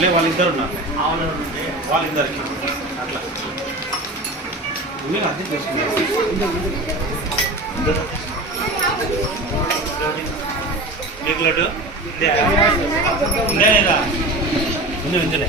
లే వాళ్ళిద్దరు ఉన్నారు. వాళ్ళిద్దరికి. అట్లా. మీరు అర్థం చేసుకున్నారు లడ్డు? ఉండే లేదా? ఉంది ఉంచలే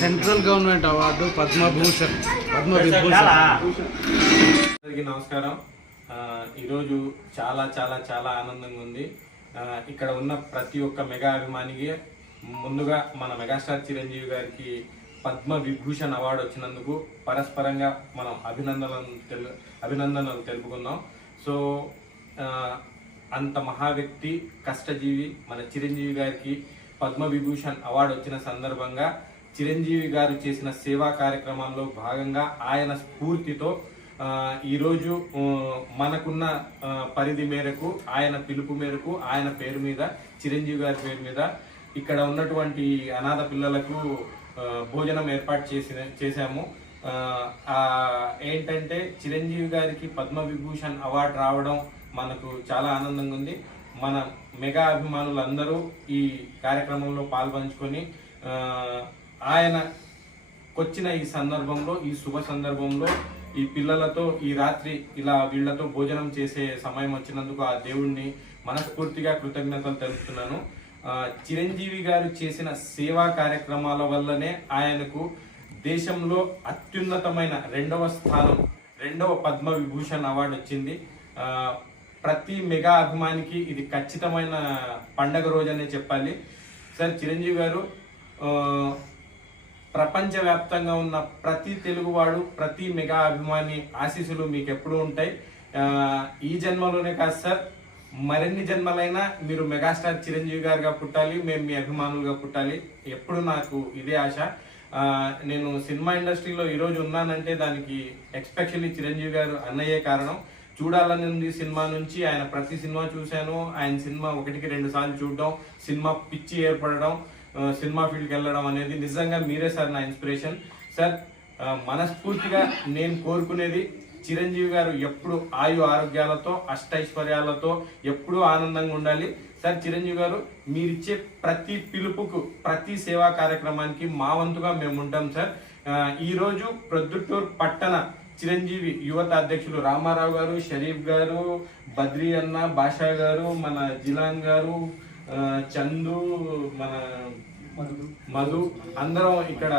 central government award Padma Bhushan Padma Vibhushan. అందరికీ నమస్కారం. ఈరోజు చాలా చాలా చాలా ఆనందంగా ఉంది. ఇక్కడ ఉన్న ప్రతి ఒక్క మెగా అభిమానికి ముందుగా మన మెగాస్టార్ చిరంజీవి గారికి పద్మ విభూషణ్ అవార్డు వచ్చినందుకు పరస్పరంగా మనం అభినందనలు తెలు అభినందనలు తెలుపుకుందాం. సో అంత మహా వ్యక్తి కష్టజీవి మన చిరంజీవి గారికి పద్మ విభూషణ్ అవార్డు వచ్చిన సందర్భంగా చిరంజీవి గారు చేసిన సేవా కార్యక్రమాల్లో భాగంగా ఆయన స్ఫూర్తితో ఈరోజు మనకున్న పరిధి మేరకు ఆయన పిలుపు మేరకు ఆయన పేరు మీద చిరంజీవి గారి పేరు మీద ఇక్కడ ఉన్నటువంటి అనాథ పిల్లలకు భోజనం ఏర్పాటు చేసిన చేశాము. ఏంటంటే చిరంజీవి గారికి పద్మ విభూషణ్ అవార్డు రావడం మనకు చాలా ఆనందంగా ఉంది. మన మెగా అభిమానులందరూ ఈ కార్యక్రమంలో పాల్పంచుకొని ఆయన వచ్చిన ఈ సందర్భంలో ఈ శుభ సందర్భంలో ఈ పిల్లలతో ఈ రాత్రి ఇలా వీళ్ళతో భోజనం చేసే సమయం వచ్చినందుకు ఆ దేవుణ్ణి మనస్ఫూర్తిగా కృతజ్ఞతలు తెలుపుతున్నాను. చిరంజీవి గారు చేసిన సేవా కార్యక్రమాల వల్లనే ఆయనకు దేశంలో అత్యున్నతమైన రెండవ స్థానం రెండవ పద్మ విభూషణ్ అవార్డు వచ్చింది. ప్రతి మెగా అభిమానికి ఇది ఖచ్చితమైన పండగ రోజనే చెప్పాలి. సార్ చిరంజీవి గారు ప్రపంచవ్యాప్తంగా ఉన్న ప్రతి తెలుగువాడు ప్రతి మెగా అభిమాని ఆశీస్సులు మీకు ఎప్పుడూ ఉంటాయి ఈ జన్మలోనే కాదు సార్ మరిన్ని జన్మలైనా మీరు మెగాస్టార్ చిరంజీవి గారుగా పుట్టాలి మేము మీ అభిమానులుగా పుట్టాలి. ఎప్పుడు నాకు ఇదే ఆశ. నేను సినిమా ఇండస్ట్రీలో ఈరోజు ఉన్నానంటే దానికి ఎక్స్పెషల్లీ చిరంజీవి గారు అన్నయ్యే కారణం. చూడాలని ఉంది సినిమా నుంచి ఆయన ప్రతి సినిమా చూశాను. ఆయన సినిమా ఒకటికి రెండు సార్లు చూడడం సినిమా పిచ్చి ఏర్పడడం సినిమా ఫీల్డ్కి వెళ్ళడం అనేది నిజంగా మీరే సార్ నా ఇన్స్పిరేషన్. సార్ మనస్ఫూర్తిగా నేను కోరుకునేది చిరంజీవి గారు ఎప్పుడు ఆయు ఆరోగ్యాలతో అష్టైశ్వర్యాలతో ఎప్పుడూ ఆనందంగా ఉండాలి. సార్ చిరంజీవి గారు మీరిచ్చే ప్రతి పిలుపుకు ప్రతి సేవా కార్యక్రమానికి మా వంతుగా మేము ఉంటాం సార్. ఆ, ఈ రోజు ప్రొద్దుటూరు పట్టణ చిరంజీవి యువత అధ్యక్షులు రామారావు గారు షరీఫ్ గారు బద్రీ అన్న బాషా గారు మన జిలాన్ గారు చందు మన మధు. అందరం ఇక్కడ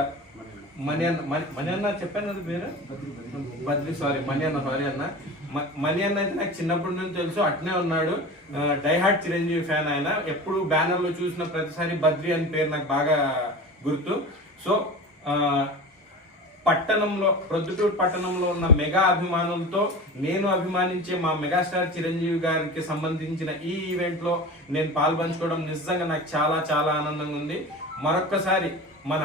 మణి అన్న మణి- అన్న చెప్పాను కదా పేరు? బద్రి సారీ మణి అన్న సారీ అన్న. మణి అన్న అయితే నాకు చిన్నప్పటి నుంచి తెలుసు అట్నే ఉన్నాడు. డైహార్ట్ చిరంజీవి ఫ్యాన్ ఆయన. ఎప్పుడు బ్యానర్లో చూసిన ప్రతిసారి బద్రి అని పేరు నాకు బాగా గుర్తు. సో పట్టణంలో ప్రొద్దుటూరు పట్టణంలో ఉన్న మెగా అభిమానులతో నేను అభిమానించే మా మెగాస్టార్ చిరంజీవి గారికి సంబంధించిన ఈ ఈవెంట్లో నేను పాల్పంచుకోవడం నిజంగా నాకు చాలా చాలా ఆనందంగా ఉంది. మరొక్కసారి మన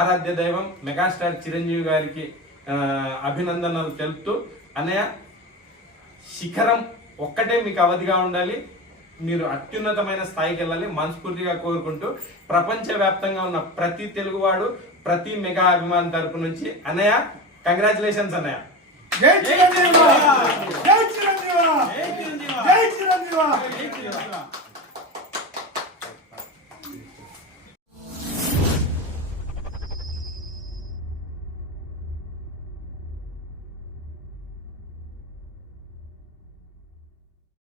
ఆరాధ్య దైవం మెగాస్టార్ చిరంజీవి గారికి అభినందనలు తెలుపుతూ అన్నయ్య శిఖరం ఒక్కటే మీకు అవధిగా ఉండాలి. మీరు అత్యున్నతమైన స్థాయికి వెళ్ళాలి. మనస్ఫూర్తిగా కోరుకుంటూ ప్రపంచవ్యాప్తంగా ఉన్న ప్రతి తెలుగువాడు ప్రతి మెగా అభిమాని తరపు నుంచి అన్నయ్య కంగ్రాచులేషన్స్ అన్నయ్య. జై చిరంజీవి జై చిరంజీవి జై చిరంజీవి